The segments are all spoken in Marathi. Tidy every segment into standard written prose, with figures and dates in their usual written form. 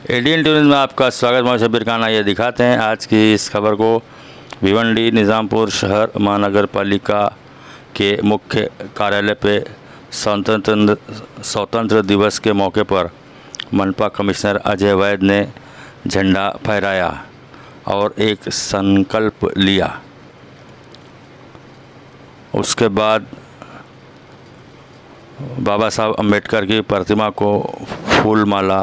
एडीएन न्यूज़ में आपका स्वागत। मैं शब्बीर खान। ये दिखाते हैं आज की इस खबर को। भिवंडी निज़ामपुर शहर महानगर पालिका के मुख्य कार्यालय पे स्वतंत्र दिवस के मौके पर मनपा कमिश्नर अजय वैद ने झंडा फहराया और एक संकल्प लिया। उसके बाद बाबा साहब अम्बेडकर की प्रतिमा को फूल माला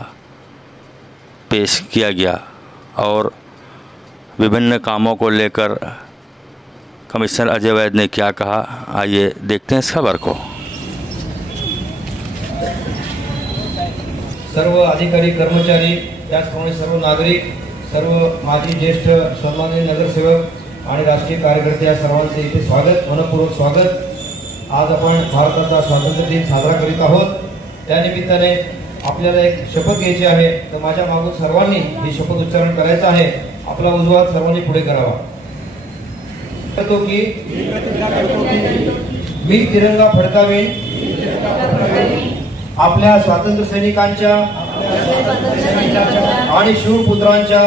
पेश किया गया और विभिन्न कामों को लेकर कमिश्नर अजय वैद ने क्या कहा, आइए देखते हैं इस खबर को। सर्व अधिकारी कर्मचारी, त्याचप्रमाणे सर्व नागरिक, सर्व माजी ज्येष्ठ सन्माननीय नगरसेवक आणि राष्ट्रीय कार्यकर्ते या सर्वांचे इथे स्वागत, मनपूर्वक स्वागत। आज आपण भारताचा स्वातंत्र्य दिन साजरा करीत आहोत। त्या निमित्ताने आपल्याला एक शपथ घ्यायची आहे, तर माझ्या मागून सर्वांनी ही शपथ उच्चारण करायचं आहे। आपला उजवा हात सर्वांनी पुढे करावा। करतो की मी तिरंगा फडकावीन आपल्या स्वातंत्र्य सैनिकांच्या आणि शिवपुत्रांच्या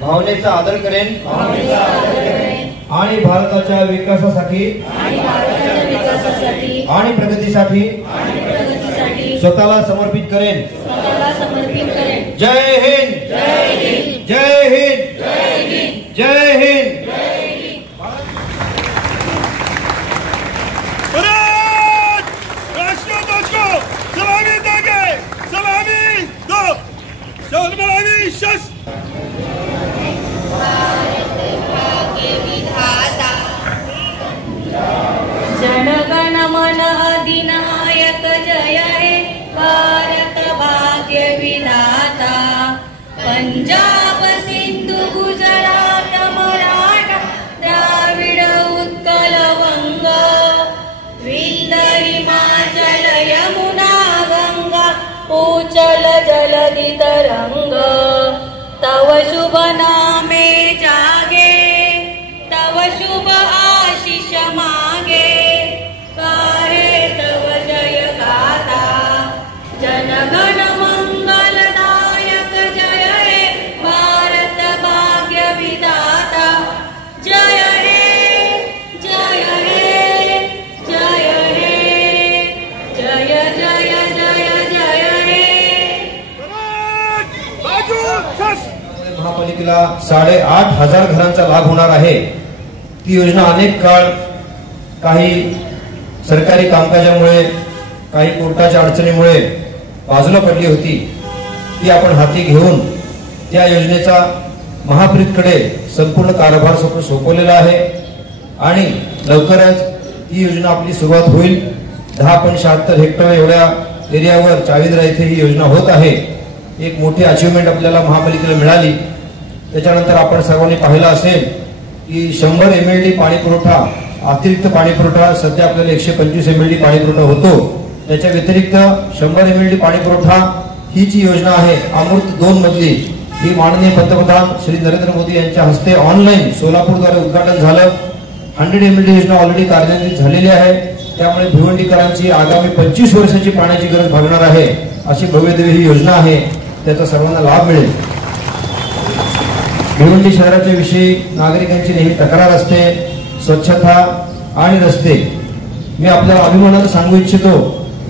भावनेचा आदर करेन आणि भारताच्या विकासासाठी आणि प्रगतीसाठी स्वतःला समर्पित करेन। जय हिंद, जय हिंद, जय हिंद। जनगण मन अधिनायक जय हे भारत भाग्य विधाता। पंजाब सिंधु गुजरात मराठा द्राविड उत्कल वंग विंध्य हिमाचल यमुना गंगा उचल जलधि तरंग। तव शुभ नामे जागे, तव शुभ आशीष मागे, गाहे तव जय गाथा। जनगण मंगलदायक जय हे भारत भाग्य विधाता। जय हे, जय हे, जय हे, जय जय जय जय हे। महापालिकेला 8,500 घरांचा लाभ होणार आहे। ती योजना अनेक काळ काही सरकारी कामकाजामुळे, काही कोर्टाच्या अडचणीमुळे बाजूला पडली होती। ती आपण हाती घेऊन त्या योजनेचा महाप्रीतकडे संपूर्ण कारभार सोपवलेला आहे आणि लवकरच ही योजना आपली सुरुवात होईल। 10.76 हेक्टर एवढ्या एरियावर चाविंद्रा येथे ही योजना होत आहे। एक मोठी अचीवमेंट आपल्याला महापालिकेला मिळाली। त्याच्यानंतर आपण सर्वांनी पाहिलं असेल की 100 MLD पाणी पुरवठा, अतिरिक्त पाणी पुरवठा सध्या आपल्याला 125 MLD पाणी पुरवठा होतो। त्याच्या व्यतिरिक्त 100 MLD पाणी पुरवठा ही जी योजना आहे अमृत 2 मधली, ही माननीय पंतप्रधान श्री नरेंद्र मोदी यांच्या हस्ते ऑनलाईन सोलापूरद्वारे उद्घाटन झालं। 100 MLD योजना ऑलरेडी कार्यान्वित झालेली आहे। त्यामुळे भिवंडीकरांची आगामी 25 वर्षाची पाण्याची गरज भागणार आहे, अशी भव्यदिव्य ही योजना आहे। त्याचा सर्वांना लाभ मिळेल। भिवंडी शहराच्या विषयी नागरिकांची नेहमी तक्रार असते, स्वच्छता आणि रस्ते। मी आपल्याला अभिमानाने सांगू इच्छितो,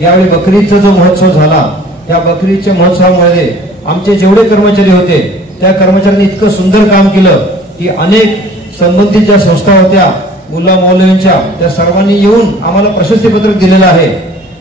यावेळी बकरीचा जो महोत्सव झाला, त्या बकरीच्या महोत्सवामध्ये आमचे जेवढे कर्मचारी होते त्या कर्मचाऱ्यांनी इतकं सुंदर काम केलं की अनेक संबंधित ज्या संस्था होत्या, मुल्ला मौलवींच्या, त्या सर्वांनी येऊन आम्हाला प्रशस्तीपत्रक दिलेलं आहे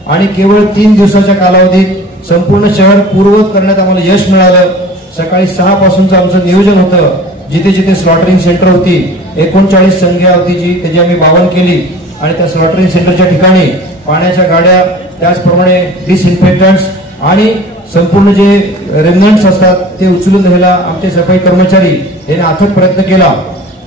आणि केवळ 3 दिवसाच्या कालावधीत संपूर्ण शहर पूर्ववत करण्यात आम्हाला यश मिळालं। सकाळी 6 पासूनचं आमचं नियोजन होतं। जिथे जिथे स्लॉटरिंग सेंटर होती, 39 संख्या होती जी त्याची आम्ही 52 केली आणि त्या स्लॉटरिंग सेंटरच्या ठिकाणी पाण्याच्या गाड्या, त्याचप्रमाणे डिसइन्फेक्टंट्स आणि संपूर्ण जे रेमनंट्स असतात ते उचलून घ्यायला आमचे सफाई कर्मचारी यांनी अथक प्रयत्न केला।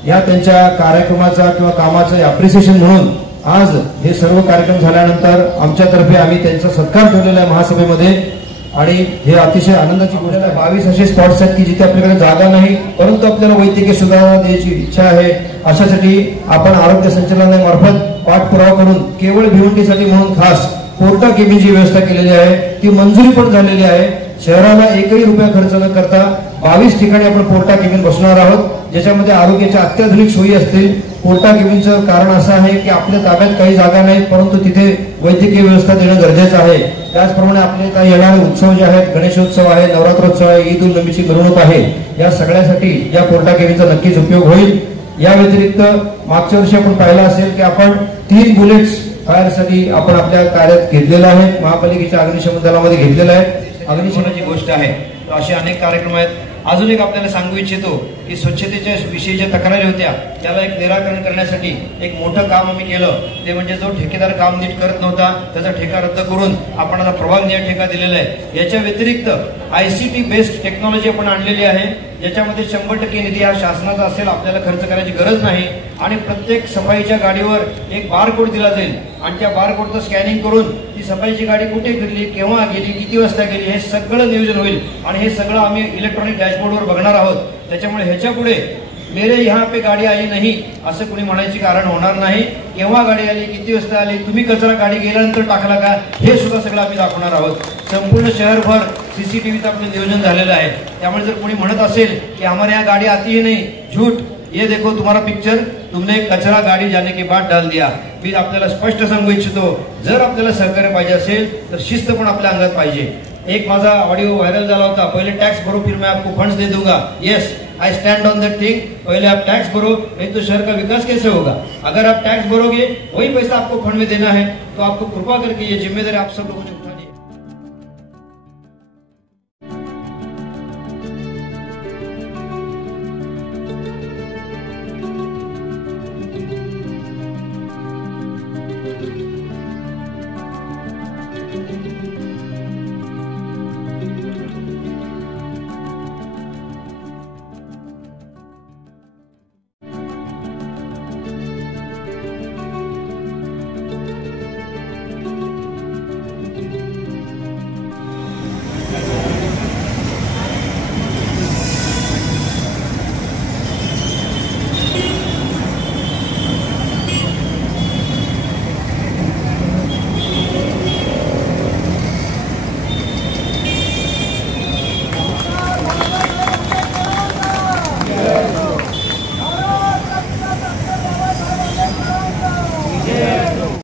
या त्यांच्या कार्यक्रमाचा किंवा कामाचं अप्रिसिएशन म्हणून आज हे सर्व कार्यक्रम झाल्यानंतर आमच्यातर्फे आम्ही त्यांचा सत्कार ठेवलेला आहे महासभेमध्ये आणि हे अतिशय आनंदाची गोष्ट आहे। 22 असे स्पॉट्स आहेत की जिथे आपल्याकडे जागा नाही, परंतु आपल्याला वैद्यकीय सुधारणा द्यायची इच्छा आहे। अशासाठी आपण आरोग्य संचालनालयामार्फत पाठपुरावा करून केवळ भिवंडीसाठी म्हणून खास कोर्टा केबिनची व्यवस्था केलेली आहे, ती मंजुरी पण झालेली आहे। शहराला एकही रुपया खर्च न करता 22 ठिकाणी आपण पोर्टा केबिन बसणार आहोत, ज्याच्यामध्ये आरोग्याच्या अत्याधुनिक सोयी असतील. पोर्टा केबिनचं कारण असं आहे की आपल्या ताब्यात काही जागा नाही, परंतु तिथे वैद्यकीय व्यवस्था देणं गरजेचं आहे. त्याचप्रमाणे आपले काही येणारे उत्सव जे आहेत, गणेशोत्सव आहे, नवरात्रोत्सव आहे, ईद उल नबीची मिरवणूक आहे, या सगळ्यासाठी या पोर्टा केबिनचा नक्कीच उपयोग होईल. या व्यतिरिक्त मागच्या वर्षी आपण पाहिलं असेल की आपण 3 बुलेट्स फायरसाठी आपण आपल्या कार्यात घेतलेलं आहे, महापालिकेच्या अग्निशमन दलामध्ये घेतलेलं आहे. अग्निशमनाची गोष्ट आहे, तर असे अनेक कार्यक्रम आहेत. अजून एक आपल्याला सांगू इच्छितो की स्वच्छतेच्या विषयी ज्या तक्रारी होत्या त्याला एक निराकरण करण्यासाठी एक मोठं काम आम्ही केलं. ते म्हणजे जो ठेकेदार काम नीट करत नव्हता त्याचा ठेका रद्द करून आपण आता प्रभागनीय ठेका दिलेला आहे. याच्या व्यतिरिक्त ICT बेस्ड टेक्नॉलॉजी आपण आणलेली आहे, ज्याच्यामध्ये 100% निधी हा शासनाचा असेल, आपल्याला खर्च करायची गरज नाही. आणि प्रत्येक सफाईच्या गाडीवर एक बारकोड दिला जाईल आणि त्या बारकोडचं स्कॅनिंग करून ती सफाईची गाडी कुठे फिरली, केव्हा गेली, किती वाजता गेली, हे सगळं नियोजन होईल. आणि हे सगळं आम्ही इलेक्ट्रॉनिक डॅशबोर्डवर बघणार आहोत. त्याच्यामुळे ह्याच्या पुढे मेरे यहाँ पे गाडी आली नाही असं कुणी म्हणायचे कारण होणार नाही. केव्हा गाडी आली, किती वाजता आली, तुम्ही कचरा गाडी गेल्यानंतर टाकला का, हे सुद्धा सगळं आम्ही दाखवणार आहोत. संपूर्ण शहरभर CCTVचं आपलं नियोजन झालेलं आहे. त्यामुळे जर कोणी म्हणत असेल की हमारे यहाँ गाडी आती ही नहीं, झूठ. ये देखो तुम्हारा पिक्चर, तुमने कचरा गाड़ी जाने के बाद डाल दिया. मी आपल्याला स्पष्ट सांगू इच्छितो, जर आपल्याला सहकार्य पाहिजे असेल तर शिस्त पण आपल्या अंगात पाहिजे. एक माझा ऑडिओ व्हायरल झाला होता, पहले टैक्स भरो फिर मैं आपको फंड्स दे दूंगा. Yes, I stand on that thing. पहले आप टैक्स भरो, नहीं तो शहर का विकास कैसे होगा. अगर आप टैक्स भरोगे वही पैसा आपको फंड में देना है, तो आपको कृपा करके ये जिम्मेदारी आप सब लोगों ने